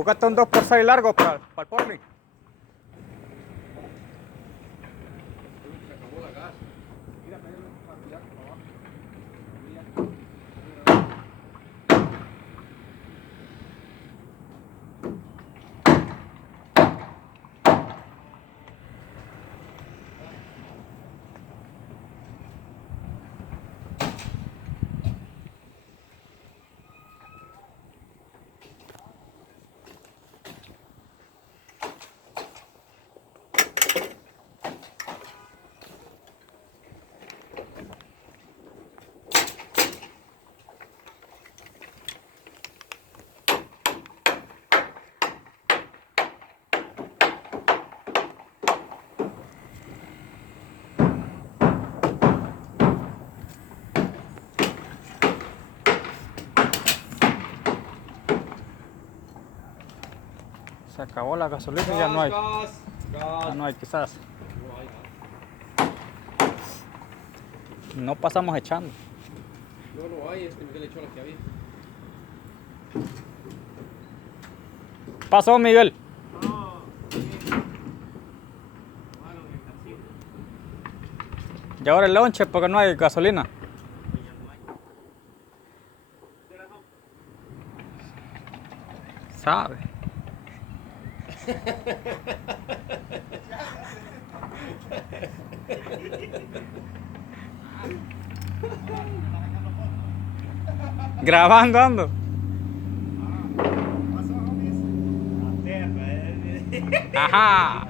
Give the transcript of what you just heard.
Búscate un 2x6 largo para el porli. Se acabó la gas. Mira, pégale para tirar para abajo. Se acabó la gasolina y ya no hay. Gas, Ya no hay quizás. No hay gas. No pasamos echando. No hay, Miguel echó la que había. Pasó, Miguel. Y ahora el lonche porque no hay gasolina. ¿Sabe? Grabando ando. Ajá.